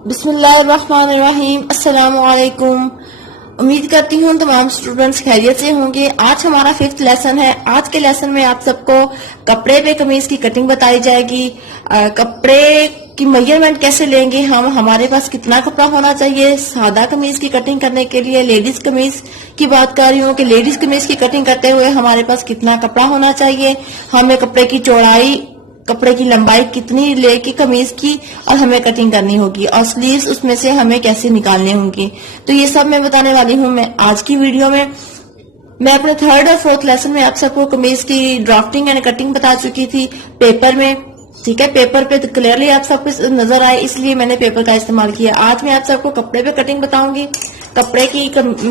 बिस्मिल्लाहिर्रहमानिर्रहीम। अस्सलामु अलैकुम। उम्मीद करती हूँ तमाम स्टूडेंट्स खैरियत से होंगे। आज हमारा 5th लेसन है। आज के लेसन में आप सबको कपड़े पे कमीज की कटिंग बताई जाएगी। कपड़े की मेजरमेंट कैसे लेंगे हम, हमारे पास कितना कपड़ा होना चाहिए सादा कमीज की कटिंग करने के लिए। लेडीज कमीज की बात कर रही हूँ कि लेडीज कमीज की कटिंग करते हुए हमारे पास कितना कपड़ा होना चाहिए, हमें कपड़े की चौड़ाई, कपड़े की लंबाई कितनी लेके कमीज की और हमें कटिंग करनी होगी, और स्लीव्स उसमें से हमें कैसे निकालने होंगे। तो ये सब मैं बताने वाली हूँ मैं आज की वीडियो में। मैं अपने 3rd और 4th लेसन में आप सबको कमीज की ड्राफ्टिंग एंड कटिंग बता चुकी थी पेपर में। ठीक है, पेपर पे तो क्लियरली आप सबको नजर आए, इसलिए मैंने पेपर का इस्तेमाल किया। आज मैं आप सबको कपड़े पे कटिंग बताऊंगी। कपड़े की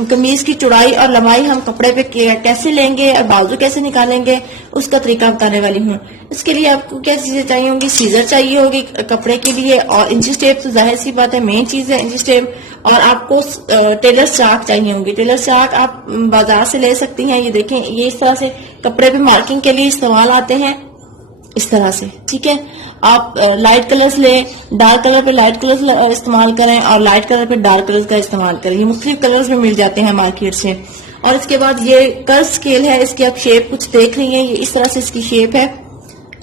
कमीज की चौड़ाई और लंबाई हम कपड़े पे कैसे लेंगे और बाजू कैसे निकालेंगे उसका तरीका बताने वाली हूँ। इसके लिए आपको क्या चीजें चाहिए होंगी, सीजर चाहिए होगी कपड़े के लिए, और इंची टेप तो जाहिर सी बात है मेन चीज है इंची टेप, और आपको टेलर चाक चाहिए होंगी। टेलर चाक आप बाजार से ले सकती हैं। ये देखें, ये इस तरह से कपड़े पे मार्किंग के लिए इस्तेमाल आते हैं, इस तरह से। ठीक है, आप लाइट कलर्स ले, डार्क कलर पे लाइट कलर्स इस्तेमाल करें और लाइट कलर पे डार्क कलर्स का इस्तेमाल करें। ये मुख्तलिफ कलर्स में मिल जाते हैं मार्केट से। और इसके बाद ये कर्व स्केल है, इसकी आप शेप कुछ देख रही हैं, ये इस तरह से इसकी शेप है।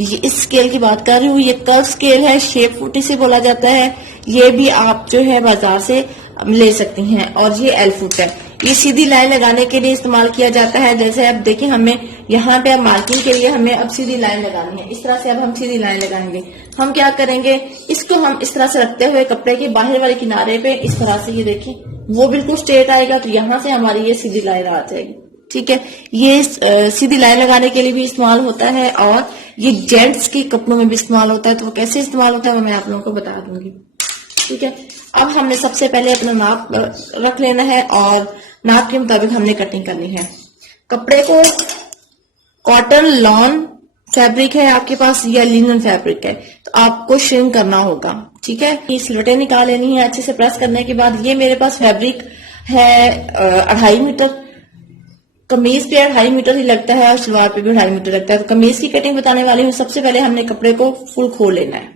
ये इस स्केल की बात कर रही हूँ, ये कर्व स्केल है, शेप फुट से बोला जाता है। ये भी आप जो है बाजार से ले सकती हैं। और ये एल फुट है, ये सीधी लाइन लगाने के लिए इस्तेमाल किया जाता है। जैसे अब देखिए, हमें यहाँ पे अब मार्किंग के लिए हमें अब सीधी लाइन लगानी है, इस तरह से अब हम सीधी लाइन लगाएंगे। हम क्या करेंगे, इसको हम इस तरह से रखते हुए कपड़े के बाहर वाले किनारे पे इस तरह से, ये देखिए वो बिल्कुल स्ट्रेट आएगा, तो यहाँ से हमारी ये सीधी लाइन आ जाएगी। ठीक है, ये सीधी लाइन लगाने के लिए भी इस्तेमाल होता है, और ये जेंट्स के कपड़ों में भी इस्तेमाल होता है। तो वो कैसे इस्तेमाल होता है वो मैं आप लोगों को बता दूंगी। ठीक है, अब हमने सबसे पहले अपना नाप रख लेना है और नाप के मुताबिक हमने कटिंग करनी है। कपड़े को कॉटन लॉन फैब्रिक है आपके पास या लिनन फैब्रिक है, तो आपको श्रिंक करना होगा। ठीक है, ये स्लिटें निकाल लेनी है अच्छे से। प्रेस करने के बाद ये मेरे पास फैब्रिक है 2.5 मीटर। कमीज पे 2.5 मीटर ही लगता है और सलवार पे भी 2.5 मीटर लगता है। तो कमीज की कटिंग बताने वाली हूँ। सबसे पहले हमने कपड़े को फुल खोल लेना है।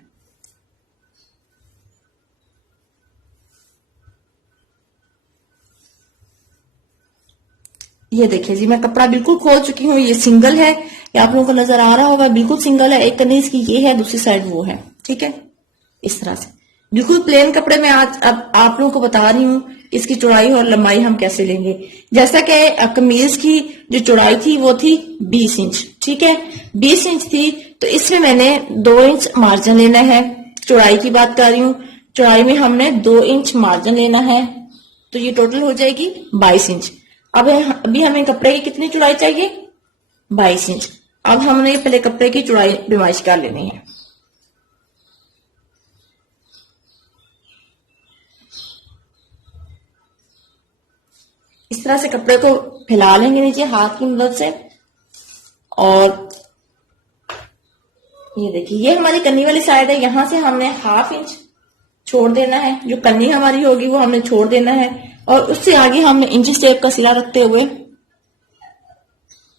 ये देखिए जी, मैं कपड़ा बिल्कुल खोल चुकी हूँ। ये सिंगल है, ये आप लोगों को नजर आ रहा होगा, बिल्कुल सिंगल है। एक कमीज की ये है, दूसरी साइड वो है। ठीक है, इस तरह से बिल्कुल प्लेन कपड़े में आज अब आप लोगों को बता रही हूँ इसकी चौड़ाई और लंबाई हम कैसे लेंगे। जैसा कि कमीज की जो चौड़ाई थी वो थी 20 इंच। ठीक है, 20 इंच थी, तो इसमें मैंने 2 इंच मार्जिन लेना है। चौड़ाई की बात कर रही हूँ, चौड़ाई में हमने 2 इंच मार्जिन लेना है, तो ये टोटल हो जाएगी 22 इंच। अब अभी हमें कपड़े की कितनी चौड़ाई चाहिए, 22 इंच। अब हमने पहले कपड़े की चौड़ाई पैमाइश कर लेनी है। इस तरह से कपड़े को फैला लेंगे नीचे हाथ की मदद से, और ये देखिए ये हमारी कन्नी वाली साइड है। यहां से हमने 1/2 इंच छोड़ देना है, जो कन्नी हमारी होगी वो हमने छोड़ देना है। और उससे आगे हमने इंची टेप का सिला रखते हुए,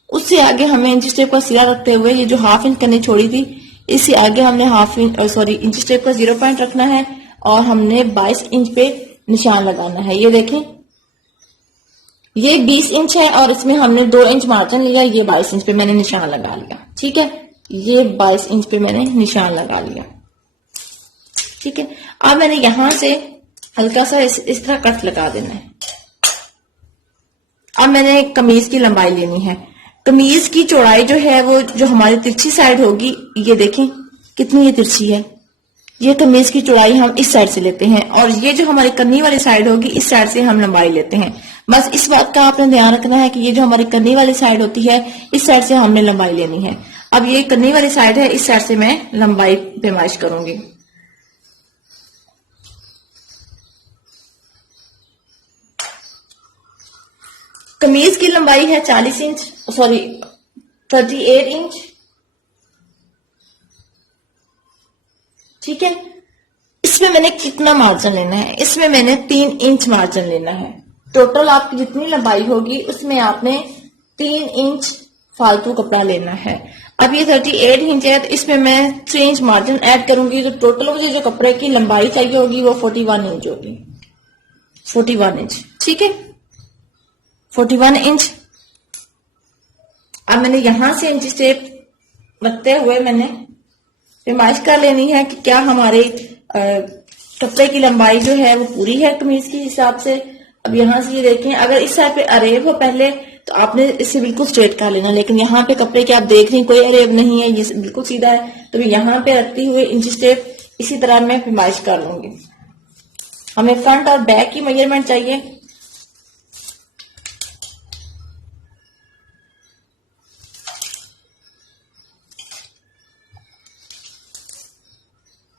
उससे आगे हमें इंची टेप का सिला रखते हुए ये जो 1/2 इंच कन्नी छोड़ी थी, इससे आगे हमने इंची टेप का 0 पॉइंट रखना है, और हमने 22 इंच पे निशान लगाना है। ये देखें, ये 20 इंच है और इसमें हमने 2 इंच मार्जिन लिया। ये 22 इंच पे मैंने निशान लगा लिया। ठीक है, ये 22 इंच पे मैंने निशान लगा लिया। ठीक है, अब मैंने यहां से हल्का सा इस तरह कट लगा देना है। अब मैंने कमीज की लंबाई लेनी है। कमीज की चौड़ाई जो है वो जो हमारी तिरछी साइड होगी, ये देखें कितनी ये तिरछी है। ये कमीज की चौड़ाई हम इस साइड से लेते हैं, और ये जो हमारी कन्नी वाली साइड होगी इस साइड से हम लंबाई लेते हैं। बस इस बात का आपने ध्यान रखना है कि ये जो हमारी कन्नी वाली साइड होती है इस साइड से हमने लंबाई लेनी है। अब ये कन्नी वाली साइड है, इस साइड से मैं लंबाई पैमाइश करूंगी। कमीज की लंबाई है 38 इंच। ठीक है, इसमें मैंने कितना मार्जिन लेना है, इसमें मैंने 3 इंच मार्जिन लेना है। टोटल आपकी जितनी लंबाई होगी उसमें आपने 3 इंच फालतू कपड़ा लेना है। अब ये 38 इंच है, तो इसमें मैं 3 इंच मार्जिन ऐड करूंगी, तो टोटल मुझे जो कपड़े की लंबाई चाहिए होगी वो 41 इंच होगी। 41 इंच, ठीक है, 41 इंच। अब मैंने यहां से इंच टेप रखते हुए मैंने पैमाइश कर लेनी है कि क्या हमारे कपड़े की लंबाई जो है वो पूरी है कमीज के हिसाब से। अब यहां से ये देखें, अगर इस साइड पे अरेब हो पहले तो आपने इसे बिल्कुल स्ट्रेट कर लेना, लेकिन यहाँ पे कपड़े के आप देख रही हैं कोई अरेब नहीं है, ये बिल्कुल सीधा है, तो मैं यहाँ पे रखते हुए इंच टेप इसी तरह मैं पैमाइश कर लूंगी। हमें फ्रंट और बैक की मेजरमेंट चाहिए।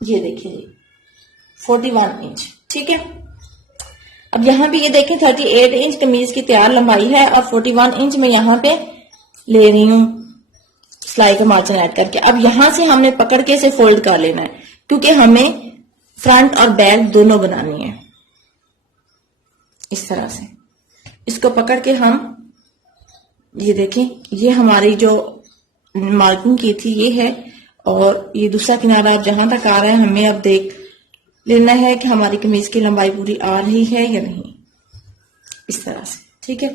ये देखिए 41 इंच, ठीक है। अब यहाँ पे ये देखें 38 इंच कमीज की तैयार लंबाई है और 41 इंच में यहाँ पे ले रही हूँ सिलाई का मार्जिन ऐड करके। अब यहां से हमने पकड़ के इसे फोल्ड कर लेना है, क्योंकि हमें फ्रंट और बैक दोनों बनानी है। इस तरह से इसको पकड़ के हम, ये देखें, ये हमारी जो मार्किंग की थी ये है, और ये दूसरा किनारा अब जहां तक आ रहा है हमें अब देख लेना है कि हमारी कमीज की लंबाई पूरी आ रही है या नहीं, इस तरह से, ठीक है।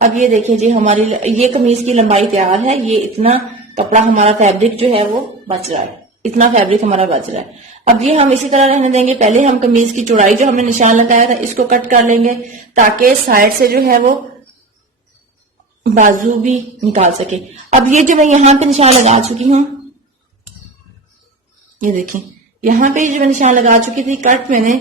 अब ये देखिए जी, हमारी ये कमीज की लंबाई तैयार है, ये इतना कपड़ा हमारा फैब्रिक जो है वो बच रहा है, इतना फैब्रिक हमारा बच रहा है। अब ये हम इसी तरह रहने देंगे। पहले हम कमीज की चौड़ाई जो हमने निशान लगाया था इसको कट कर लेंगे, ताकि साइड से जो है वो बाजू भी निकाल सके। अब ये जो मैं यहाँ पे निशान लगा चुकी हूँ, ये देखिए यहाँ पे जो मैं निशान लगा चुकी थी, कट मैंने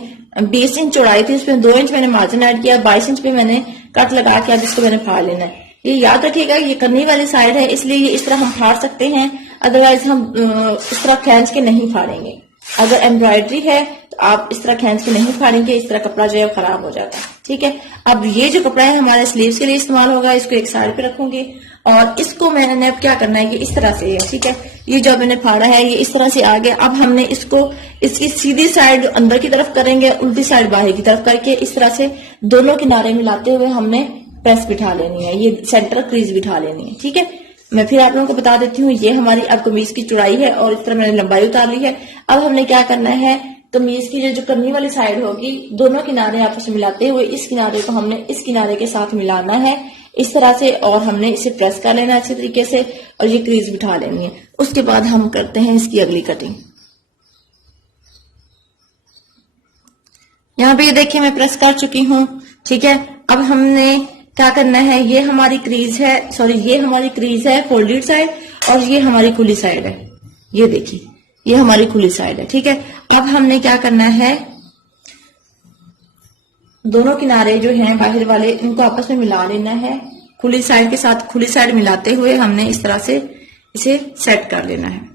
20 इंच चौड़ाई थी, इसमें 2 इंच मैंने मार्जिन ऐड किया, 22 इंच पे मैंने कट लगा के अब इसको मैंने फाड़ लेना है। ये याद रखिएगा, ये करनी वाली साइड है, इसलिए ये इस तरह हम फाड़ सकते हैं, अदरवाइज हम इस तरह खींच के नहीं फाड़ेंगे। अगर एम्ब्रॉयडरी है तो आप इस तरह खींच के नहीं फाड़ेंगे, इस तरह कपड़ा जो है खराब हो जाता है, ठीक है। अब ये जो कपड़ा है हमारे स्लीव्स के लिए इस्तेमाल होगा, इसको एक साइड पे रखूंगी और इसको मैंने अब क्या करना है, ये इस तरह से है, ठीक है। ये जो मैंने फाड़ा है ये इस तरह से आ गया। अब हमने इसको इसकी सीधी साइड अंदर की तरफ करेंगे, उल्टी साइड बाहर की तरफ करके इस तरह से दोनों किनारे मिलाते हुए हमने प्रेस बिठा लेनी है, ये सेंटर क्रीज बिठा लेनी है, ठीक है। मैं फिर आप लोगों को बता देती हूँ, ये हमारी अब कमीज की चौड़ाई है और इस तरह मैंने लंबाई उतार ली है। अब हमने क्या करना है, कमीज की जो करनी वाली साइड होगी, दोनों किनारे आपस में मिलाते हुए इस किनारे को हमने इस किनारे के साथ मिलाना है इस तरह से, और हमने इसे प्रेस कर लेना है अच्छे तरीके से और ये क्रीज बिठा लेनी है। उसके बाद हम करते हैं इसकी अगली कटिंग। यहाँ पे ये देखिए मैं प्रेस कर चुकी हूँ, ठीक है। अब हमने क्या करना है, ये हमारी क्रीज है, सॉरी ये हमारी क्रीज है फोल्डेड साइड और ये हमारी खुली साइड है। ये देखिए ये हमारी खुली साइड है, ठीक है। अब हमने क्या करना है, दोनों किनारे जो हैं बाहर वाले इनको आपस में मिला लेना है, खुली साइड के साथ खुली साइड मिलाते हुए हमने इस तरह से इसे सेट कर लेना है।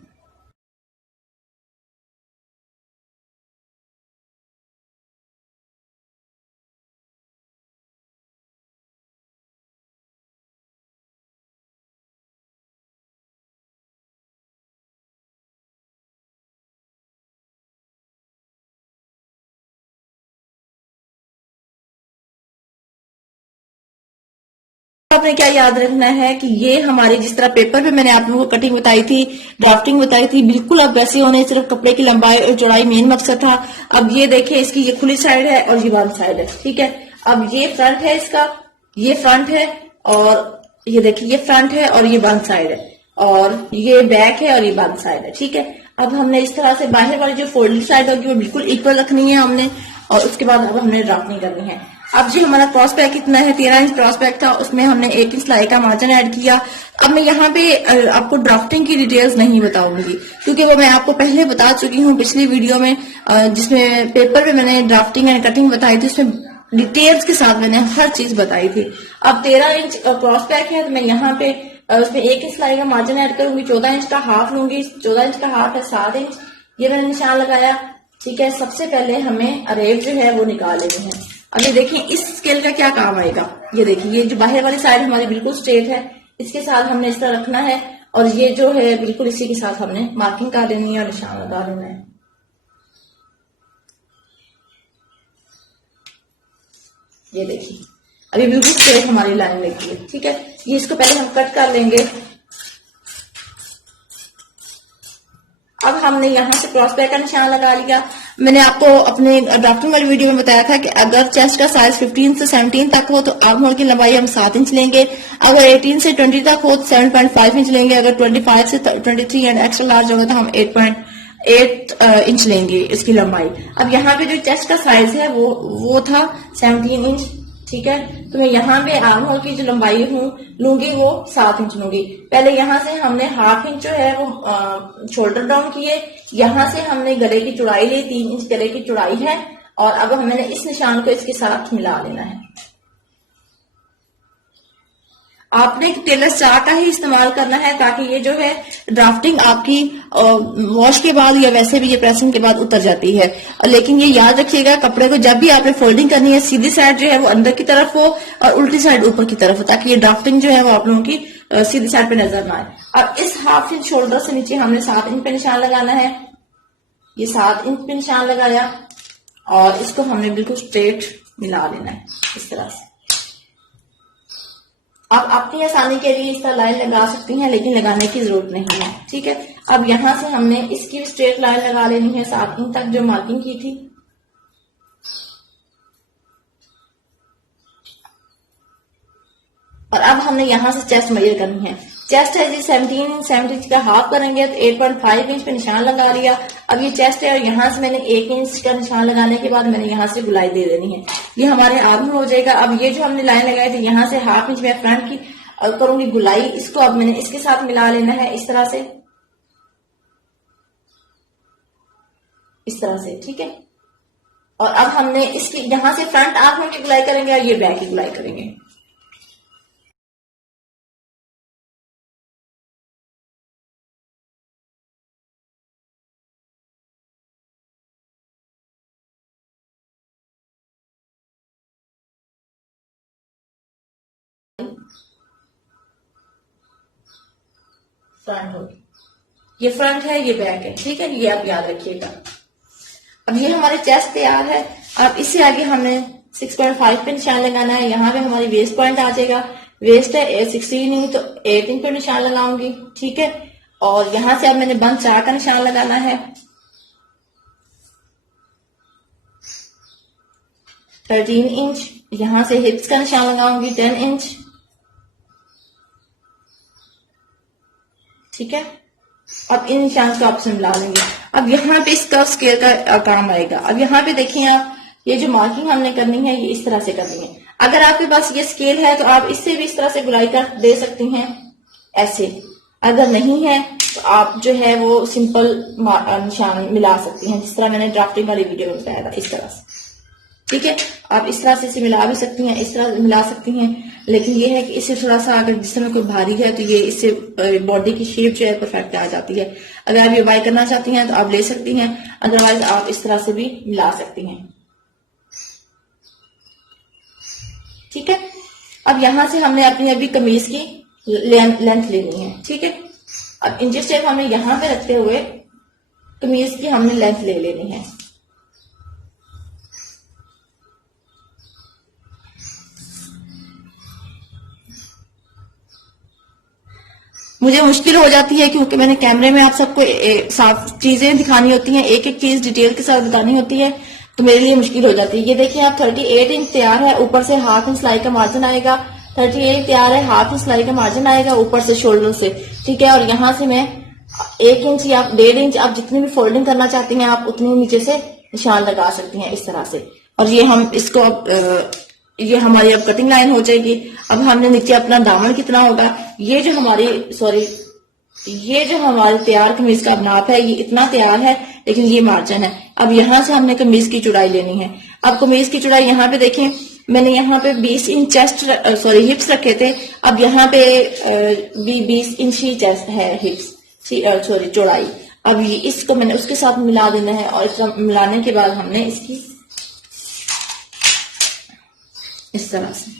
आपने क्या याद रखना है कि ये हमारी जिस तरह पेपर पे मैंने आप लोगों को कटिंग बताई थी, ड्राफ्टिंग बताई थी, बिल्कुल अब वैसे होने, सिर्फ कपड़े की लंबाई और चौड़ाई मेन मकसद था। अब ये देखिए इसकी ये खुली साइड है और ये बंद साइड है, ठीक है। अब ये फ्रंट है इसका, ये फ्रंट है और ये देखिए ये फ्रंट है और ये बंद साइड है, और ये बैक है और ये बंद साइड है, ठीक है। अब हमने इस तरह से बाहर वाली जो फोल्डेड साइड होगी वो बिल्कुल इक्वल रखनी है हमने, और उसके बाद अब हमने ड्राफ्टिंग करनी है। अब जो हमारा क्रॉस बैक कितना है, 13 इंच क्रॉस बैक था, उसमें हमने 1 इंच सिलाई का मार्जिन ऐड किया। अब मैं यहाँ पे आपको ड्राफ्टिंग की डिटेल्स नहीं बताऊंगी, क्योंकि वो मैं आपको पहले बता चुकी हूँ पिछली वीडियो में, जिसमें पेपर पे मैंने ड्राफ्टिंग एंड कटिंग बताई थी, उसमें डिटेल्स के साथ मैंने हर चीज बताई थी। अब 13 इंच क्रॉस बैक है, तो मैं यहाँ पे उसमें 1 इंच सिलाई का मार्जिन ऐड करूंगी, 14 इंच का हाफ लूंगी, 14 इंच का हाफ है 7 इंच, ये मैंने निशान लगाया, ठीक है। सबसे पहले हमें अरेब जो है वो निकाल लेनी है। अब ये देखिए इस स्केल का क्या काम आएगा, ये देखिए ये जो बाहर वाली साइड हमारी बिल्कुल स्ट्रेट है, इसके साथ हमने इस तरह रखना है, और ये जो है बिल्कुल इसी के साथ हमने मार्किंग कर देनी है और निशान लगा देना है। ये देखिए अभी बिल्कुल स्ट्रेट हमारी लाइन लगी है, ठीक है। ये इसको पहले हम कट कर लेंगे। अब हमने यहाँ से क्रॉस बैक का निशान लगा लिया। मैंने आपको अपने ड्राफ्टिंग वाली वीडियो में बताया था कि अगर चेस्ट का साइज 15 से 17 तक हो तो आर्म होल की लंबाई हम 7 इंच लेंगे, अगर 18 से 20 तक हो तो 7.5 इंच लेंगे, अगर 25 से 23 एंड एक्स्ट्रा लार्ज होगा तो हम 8.8 इंच लेंगे इसकी लंबाई। अब यहाँ पे जो चेस्ट का साइज है वो था 17 इंच, ठीक है। तो मैं यहाँ पे आर्म होल की जो लंबाई लूंगी वो 7 इंच लूंगी। पहले यहाँ से हमने हाफ इंच जो है वो शोल्डर डाउन किए, यहाँ से हमने गले की चौड़ाई ली, 3 इंच गले की चौड़ाई है, और अब हमने इस निशान को इसके साथ मिला लेना है। आपने टेलर चार्ट का ही इस्तेमाल करना है ताकि ये जो है ड्राफ्टिंग आपकी वॉश के बाद या वैसे भी ये प्रेसिंग के बाद उतर जाती है। लेकिन ये याद रखिएगा, कपड़े को जब भी आपने फोल्डिंग करनी है सीधी साइड जो है वो अंदर की तरफ हो और उल्टी साइड ऊपर की तरफ हो, ताकि ये ड्राफ्टिंग जो है वो आप लोगों की सीधी साइड पे नजर ना आए। अब इस हाफ इंच शोल्डर से नीचे हमने 7 इंच पे निशान लगाना है। ये 7 इंच पे निशान लगाया और इसको हमने बिल्कुल स्ट्रेट मिला लेना है इस तरह से। आप अपनी आसानी के लिए इस तरह लाइन लगा सकती हैं, लेकिन लगाने की जरूरत नहीं है, ठीक है। अब यहां से हमने इसकी स्ट्रेट लाइन लगा लेनी है 7 इंच तक जो मार्किंग की थी। और अब हमने यहां से चेस्ट मेजर करनी है। चेस्ट है जी 17 इंच का हाफ करेंगे तो 8.5 इंच पे निशान लगा लिया। अब ये चेस्ट है और यहाँ से मैंने 1 इंच का निशान लगाने के बाद मैंने यहाँ से गुलाई दे देनी है, ये हमारे आर्म हो जाएगा। अब ये जो हमने लाइन लगाई थी यहाँ से हाफ इंच में फ्रंट की करूंगी गुलाई, इसको अब मैंने इसके साथ मिला लेना है इस तरह से, ठीक है। और अब हमने इसकी यहाँ से फ्रंट आर्म की गुलाई करेंगे और ये बैक की गुलाई करेंगे। फ्रंट होगी, ये फ्रंट है ये बैक है, ठीक है, ये आप याद रखिएगा। अब ये हमारे चेस्ट तैयार है। अब इससे आगे हमें 6.5 पे निशान लगाना है। यहाँ पे हमारी वेस्ट पॉइंट आ जाएगा, वेस्ट है 16 इंच तो 8 इंच पे निशान लगाऊंगी, ठीक है। और यहां से अब मैंने बंद 4 का निशान लगाना है। 13 इंच, यहां से हिप्स का निशान लगाऊंगी 10 इंच, ठीक है। अब इन निशान को आपसे मिला लेंगे। अब यहाँ पे इसका स्केल का काम आएगा। अब यहाँ पे देखिए आप, ये जो मार्किंग हमने करनी है ये इस तरह से करनी है। अगर आपके पास ये स्केल है तो आप इससे भी इस तरह से गुलाई कर दे सकती हैं ऐसे, अगर नहीं है तो आप जो है वो सिंपल निशान मिला सकती हैं, जिस तरह मैंने ड्राफ्टिंग वाली वीडियो में बताया था इस तरह से, ठीक है। आप इस तरह से इसे मिला भी सकती हैं, इस तरह मिला सकती हैं, लेकिन ये है कि इससे थोड़ा सा अगर जिस समय कोई भारी है तो ये इससे बॉडी की शेप जो है परफेक्ट आ जाती है। अगर आप ये बाय करना चाहती हैं तो आप ले सकती हैं, अदरवाइज आप इस तरह से भी मिला सकती हैं, ठीक है। अब यहां से हमने अपनी अभी कमीज की लेंथ लेनी है, ठीक है। अब इंचेस टेप हमने यहां पे रखते हुए कमीज की हमने लेंथ ले लेनी है। मुझे मुश्किल हो जाती है क्योंकि मैंने कैमरे में आप सबको साफ चीजें दिखानी होती हैं, एक एक चीज डिटेल के साथ दिखानी होती है, तो मेरे लिए मुश्किल हो जाती है। ये देखिए आप 38 इंच तैयार है, ऊपर से हाफ इंच सिलाई का मार्जिन आएगा। 38 तैयार है, हाफ इंच सिलाई का मार्जिन आएगा ऊपर से शोल्डर से, ठीक है। और यहाँ से मैं 1 इंच या 1.5 इंच, आप जितनी भी फोल्डिंग करना चाहती हैं आप उतनी नीचे से निशान लगा सकती हैं इस तरह से। और ये हम इसको अब ये हमारी अब कटिंग लाइन हो जाएगी। अब हमने नीचे अपना दामन कितना होगा, ये जो हमारी तैयार कमीज का नाप है ये इतना तैयार है, लेकिन ये मार्जिन है। अब यहाँ से हमने कमीज की चौड़ाई लेनी है। अब कमीज की चौड़ाई यहाँ पे देखें, मैंने यहाँ पे 20 इंच हिप्स रखे थे। अब यहाँ पे 20 इंच ही चेस्ट है हिप्स चौड़ाई। अब इसको मैंने उसके साथ मिला देना है, और इसको मिलाने के बाद हमने इसकी इस तरह से,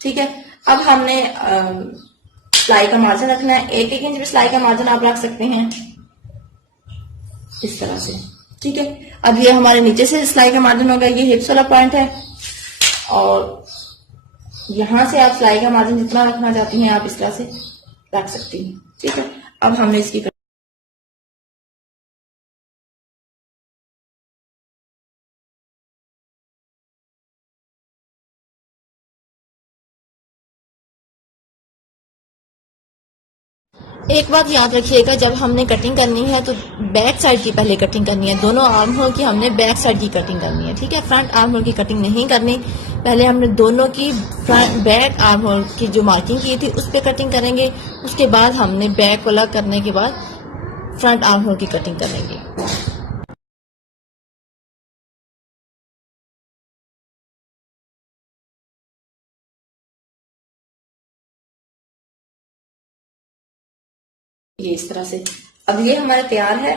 ठीक है। अब हमने सिलाई का मार्जिन रखना है, 1-1 इंच में सिलाई का मार्जिन आप रख सकते हैं इस तरह से, ठीक है। अब ये हमारे नीचे से सिलाई का मार्जिन होगा, ये हिप्स वाला पॉइंट है, और यहाँ से आप सिलाई का मार्जिन जितना रखना चाहती हैं आप इस तरह से रख सकती हैं। ठीक है, अब हमने इसकी एक बात याद रखिएगा, जब हमने कटिंग करनी है तो बैक साइड की पहले कटिंग करनी है। दोनों आर्म होल की हमने बैक साइड की कटिंग करनी है। ठीक है, फ्रंट आर्म होल की कटिंग नहीं करनी। पहले हमने दोनों की फ्रंट बैक आर्म होल की जो मार्किंग की थी उस पर कटिंग करेंगे। उसके बाद हमने बैक वाला करने के बाद फ्रंट आर्म होल की कटिंग करेंगे। ये इस तरह से। अब ये हमारा तैयार है।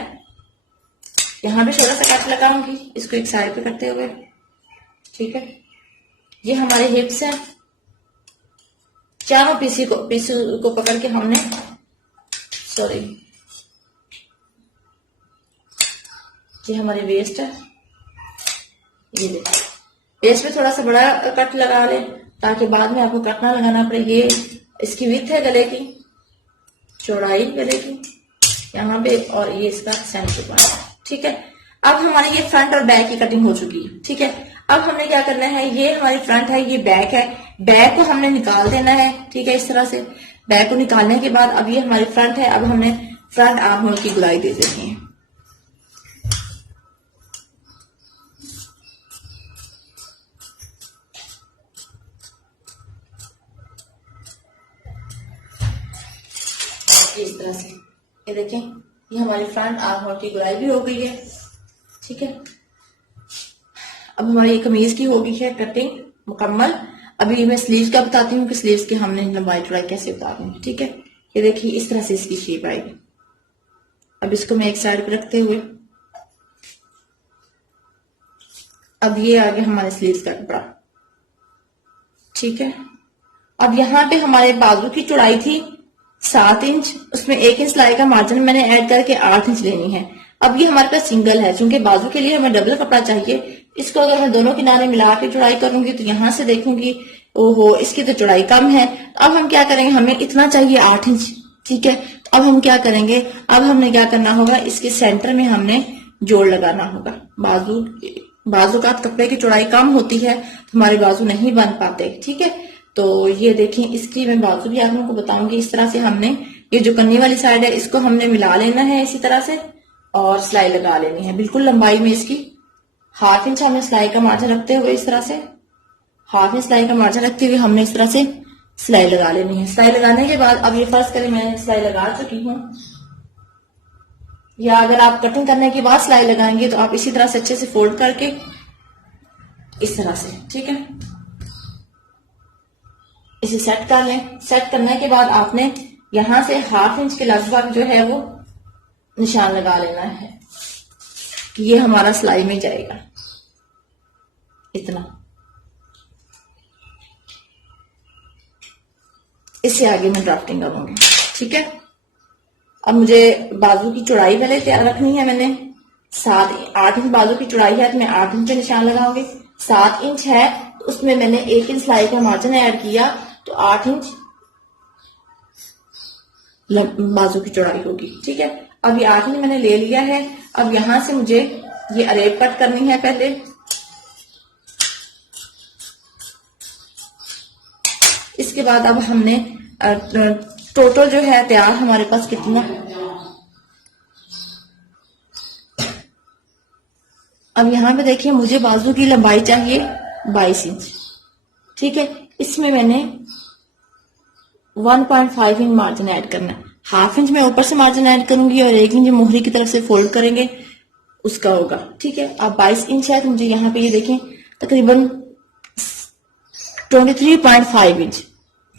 यहाँ भी थोड़ा सा कट लगाऊंगी इसको एक साइड पे करते हुए। ठीक है, ये हमारे हिप्स हैं। चारों पीसी को पकड़ के हमने सॉरी ये हमारी वेस्ट है। ये देखिए, वेस्ट में थोड़ा सा बड़ा कट लगा ले ताकि बाद में आपको कट ना लगाना पड़े। ये इसकी विड्थ है गले की, चौड़ाई गले की यहाँ पे, और ये इसका सेंटर पॉइंट। ठीक है, अब हमारी ये फ्रंट और बैक की कटिंग हो चुकी है। ठीक है, अब हमने क्या करना है, ये हमारी फ्रंट है, ये बैक है। बैक को हमने निकाल देना है। ठीक है, इस तरह से बैक को निकालने के बाद अब ये हमारी फ्रंट है। अब हमने फ्रंट आर्म होल की गुलाई दे देनी है। इस तरह से ये देखें, ये हमारी फ्रंट आर्म होल की गुलाई भी हो गई है। ठीक है, अब हमारी कमीज की हो गई है कटिंग मुकम्मल। अभी मैं स्लीव्स का बताती हूँ कि स्लीव्स की हमने लंबाई चौड़ाई कैसे उतारनी है। ठीक है, ये देखिए इस तरह से इसकी शेप आएगी। अब इसको मैं एक साइड पे रखते हुए, अब ये आ गया हमारे स्लीव्स का कपड़ा। ठीक है, अब यहाँ पे हमारे बाजू की चौड़ाई थी 7 इंच, उसमें 1 इंच सिलाई का मार्जिन मैंने ऐड करके 8 इंच लेनी है। अब ये हमारे पास सिंगल है, क्योंकि बाजू के लिए हमें डबल कपड़ा चाहिए। इसको अगर मैं दोनों किनारे मिला के चौड़ाई करूंगी तो यहां से देखूंगी ओहो इसकी तो चौड़ाई कम है। तो अब हम क्या करेंगे, हमें इतना चाहिए 8 इंच। ठीक है, तो अब हम क्या करेंगे, अब हमने क्या करना होगा, इसके सेंटर में हमने जोड़ लगाना होगा। बाजू का कपड़े की चौड़ाई कम होती है, हमारे बाजू नहीं बन पाते। ठीक है, तो ये देखें, इसकी मैं बाजू भी आप लोगों को बताऊंगी। इस तरह से हमने ये जो कन्नी वाली साइड है इसको हमने मिला लेना है इसी तरह से, और सिलाई लगा लेनी है बिल्कुल लंबाई में इसकी। 1/2 इंच हमने सिलाई का मार्जिन रखते हुए इस तरह से, 1/2 इंच सिलाई का मार्जिन रखते हुए हमने इस तरह से सिलाई लगा लेनी है। सिलाई लगाने के बाद अब ये फर्ज करें मैं सिलाई लगा चुकी हूँ, या अगर आप कटिंग करने के बाद सिलाई लगाएंगे तो आप इसी तरह से अच्छे से फोल्ड करके इस तरह से, ठीक है, इसे सेट कर लें। सेट करने के बाद आपने यहां से 1/2 इंच के लगभग जो है वो निशान लगा लेना है कि ये हमारा सिलाई में जाएगा इतना। इससे आगे मैं ड्राफ्टिंग करूंगी। ठीक है, अब मुझे बाजू की चौड़ाई पहले तैयार रखनी है। मैंने 8 इंच बाजू की चौड़ाई है तो मैं 8 इंच पे निशान लगाऊंगी। 7 इंच है तो उसमें मैंने 1 इंच सिलाई का मार्जिन ऐड किया तो 8 इंच बाजू की चौड़ाई होगी। ठीक है, अब ये 8 इंच मैंने ले लिया है। अब यहां से मुझे ये अरेब कट करनी है पहले। इसके बाद अब हमने टोटल जो है तैयार हमारे पास कितना, अब यहां पे देखिए मुझे बाजू की लंबाई चाहिए 22 इंच। ठीक है, इसमें मैंने 1.5 इंच मार्जिन ऐड करना है। 1/2 इंच मैं ऊपर से मार्जिन ऐड करूंगी और 1 इंच मोहरी की तरफ से फोल्ड करेंगे उसका होगा। ठीक है, अब 22 इंच है तो मुझे यहाँ पे ये देखें तकरीबन 23.5 इंच,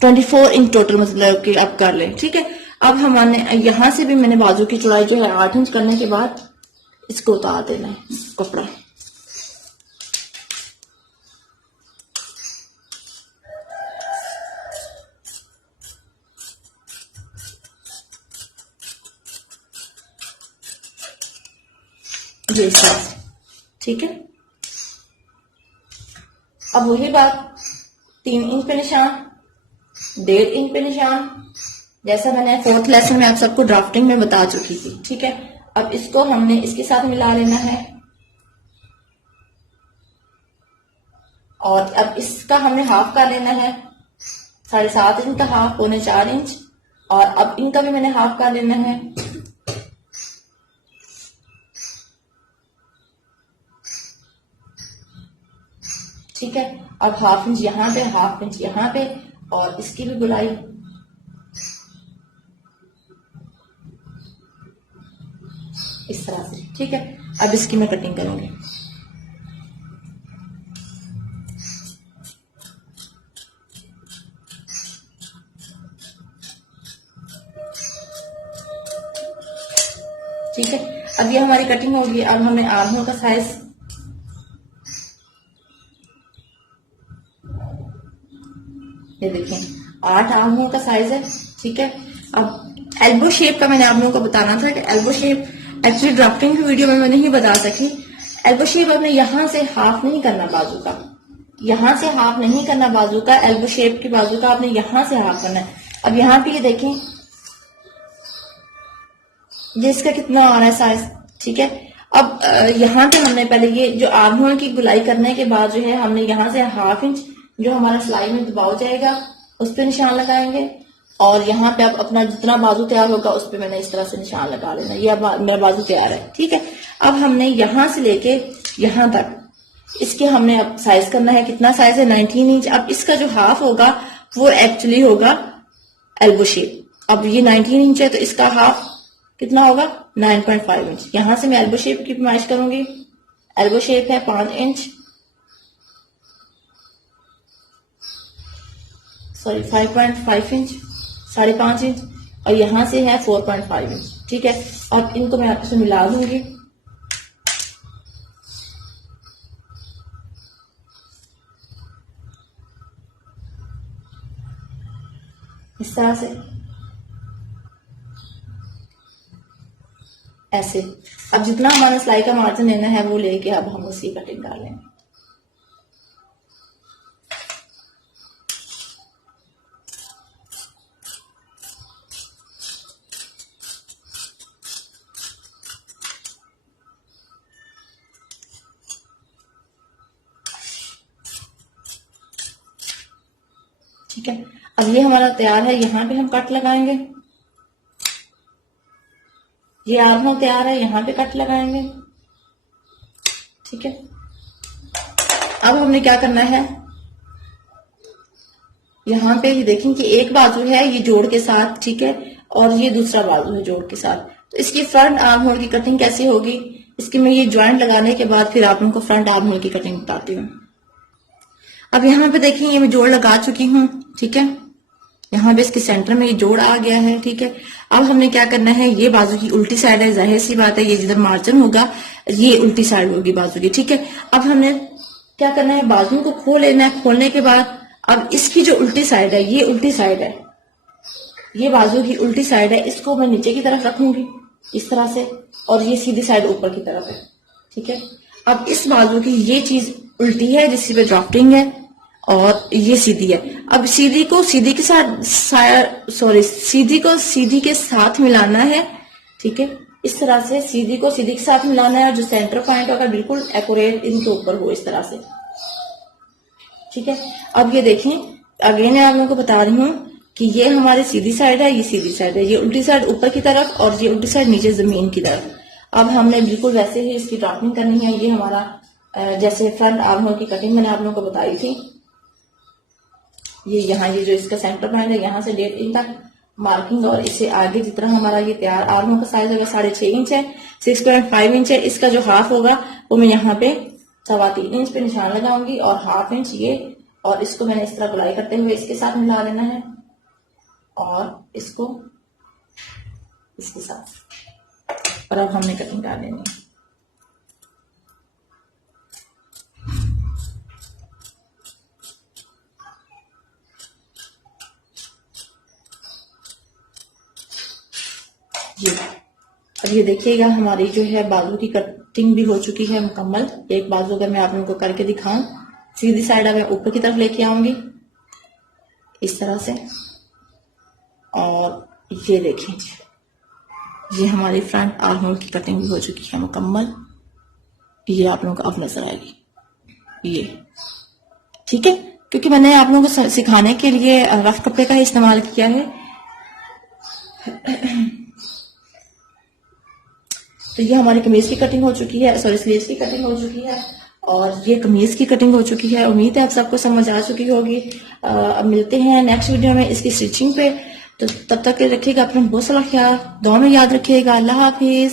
24 इंच टोटल मतलब कि आप कर लें। ठीक है, अब हमने यहां से भी मैंने बाजू की चौड़ाई जो है 8 इंच करने के बाद इसको उतार देना है कपड़ा। ये साइज, ठीक है। अब वही बात 3 इंच पे निशान, 1.5 इंच पे निशान, जैसा मैंने 4th लेसन में आप सबको ड्राफ्टिंग में बता चुकी थी। ठीक है, अब इसको हमने इसके साथ मिला लेना है और अब इसका हमने हाफ कर लेना है, 7.5 इंच का हाफ, 3.25 इंच, और अब इनका भी मैंने हाफ कर लेना है। ठीक है, अब 1/2 इंच यहाँ पे, 1/2 इंच यहाँ पे, और इसकी भी गोलाई इस तरह से। ठीक है, अब इसकी मैं कटिंग करूंगी। ठीक है, अब ये हमारी कटिंग होगी। अब हमें आर्म होल का साइज, ये देखें 8 आर्म होल का साइज है। ठीक है, अब एल्बो शेप का मैंने आप लोगों को बताना था कि एल्बो शेप एक्चुअली ड्राफ्टिंग की वीडियो में मैं नहीं बता सकी। एल्बो शेप आपने यहां से हाफ नहीं करना बाजू का, यहां से हाफ नहीं करना बाजू का, एल्बो शेप की बाजू का आपने यहां से हाफ करना है। अब यहाँ पे ये देखें ये इसका कितना आ रहा है साइज। ठीक है, अब यहाँ पे हमने पहले ये जो आर्म होल की गुलाई करने के बाद जो है हमने यहाँ से 1/2 इंच जो हमारा सिलाई में दबाव जाएगा उस पर निशान लगाएंगे, और यहाँ पे अब अपना जितना बाजू तैयार होगा उस पर मैंने इस तरह से निशान लगा लेना। ये अब मेरा बाजू तैयार है। ठीक है, अब हमने यहाँ से लेके यहाँ तक इसके हमने अब साइज करना है। कितना साइज है? 19 इंच। अब इसका जो हाफ होगा वो एक्चुअली होगा एल्बो शेप। अब ये 19 इंच है तो इसका हाफ कितना होगा? 9.5 इंच। यहां से मैं एल्बो शेप की पैमाइश करूंगी। एल्बो शेप है 5 इंच, सॉरी 5.5 इंच, 5.5 इंच, और यहां से है 4.5 इंच। ठीक है, और इनको मैं आपसे मिला दूंगी इस तरह से, ऐसे। अब जितना हमारा सिलाई का मार्जिन लेना है वो लेके अब हम उसकी कटिंग कर लेंगे। ठीक है, अब ये हमारा तैयार है। यहाँ पे हम कट लगाएंगे। ये आर्म होल तैयार है, यहाँ पे कट लगाएंगे। ठीक है, अब हमने क्या करना है, यहाँ पे ये देखें कि एक बाजू है ये जोड़ के साथ, ठीक है, और ये दूसरा बाजू है जोड़ के साथ। तो इसकी फ्रंट आर्म होल की कटिंग कैसे होगी, इसकी मैं ये ज्वाइंट लगाने के बाद फिर आप उनको फ्रंट आर्म होल की कटिंग बताती हूँ। अब यहाँ पे देखें ये मैं जोड़ लगा चुकी हूँ। ठीक है, यहाँ पे इसके सेंटर में ये जोड़ आ गया है। ठीक है, अब हमने क्या करना है, ये बाजू की उल्टी साइड है, जाहिर सी बात है ये जिधर मार्जिन होगा ये उल्टी साइड होगी बाजू की। ठीक है, अब हमने क्या करना है, बाजू को खोल लेना है। खोलने के बाद अब इसकी जो उल्टी साइड है, ये उल्टी साइड है, ये बाजू की उल्टी साइड है, इसको मैं नीचे की तरफ रखूंगी इस तरह से, और ये सीधी साइड ऊपर की तरफ है। ठीक है, अब इस बाजू की ये चीज उल्टी है जिसकी पे ड्राफ्टिंग है, और ये सीधी है। अब सीधी को सीधी के साथ, सॉरी सीधी को सीधी के साथ मिलाना है। ठीक है, इस तरह से सीधी को सीधी के साथ मिलाना है, और जो सेंटर पॉइंट होगा बिल्कुल एक्यूरेट इनके ऊपर हो इस तरह से। ठीक है, अब ये देखें, अगेन मैं आप लोगों को बता रही हूँ कि ये हमारी सीधी साइड है, ये सीधी साइड है, ये उल्टी साइड ऊपर की तरफ और ये उल्टी साइड नीचे जमीन की तरफ। अब हमने बिल्कुल वैसे ही इसकी ड्राफ्टिंग करनी है। ये हमारा जैसे फ्रंट आर्म होल की कटिंग मैंने आप लोगों को बताई थी, ये यहाँ ये जो इसका सेंटर पॉइंट है यहाँ से 1.5 इंच तक मार्किंग, और इससे आगे जितना हमारा ये तैयार आर्म होल का साइज होगा 6.5 इंच है, 6.5 इंच है। इसका जो हाफ होगा वो मैं यहाँ पे 3.25 इंच पे निशान लगाऊंगी, और 1/2 इंच ये, और इसको मैंने इस तरह गुलाई करते हुए इसके साथ मिला लेना है, और इसको इसके साथ, और अब हमने कटिंग कर लेनी है। अब ये देखिएगा हमारी जो है बाजू की कटिंग भी हो चुकी है मुकम्मल। एक बाजू अगर मैं आप लोगों को करके दिखाऊं, सीधी साइड अब मैं ऊपर की तरफ लेके आऊंगी। इस तरह से। और ये देखें ये हमारी फ्रंट आर्म होल की कटिंग भी हो चुकी है मुकम्मल। ये आप लोगों को अब नजर आएगी ये, ठीक है, क्योंकि मैंने आप लोगों को सिखाने के लिए रफ कपड़े का ही इस्तेमाल किया है। तो ये हमारी कमीज की कटिंग हो चुकी है, सॉरी स्लीव्स की कटिंग हो चुकी है, और ये कमीज की कटिंग हो चुकी है। उम्मीद है आप सबको समझ आ चुकी होगी। अब मिलते हैं नेक्स्ट वीडियो में इसकी स्टिचिंग पे। तो तब तक के रखिएगा अपना बहुत सारा ख्याल, दुआ में याद रखिएगा। अल्लाह हाफिज।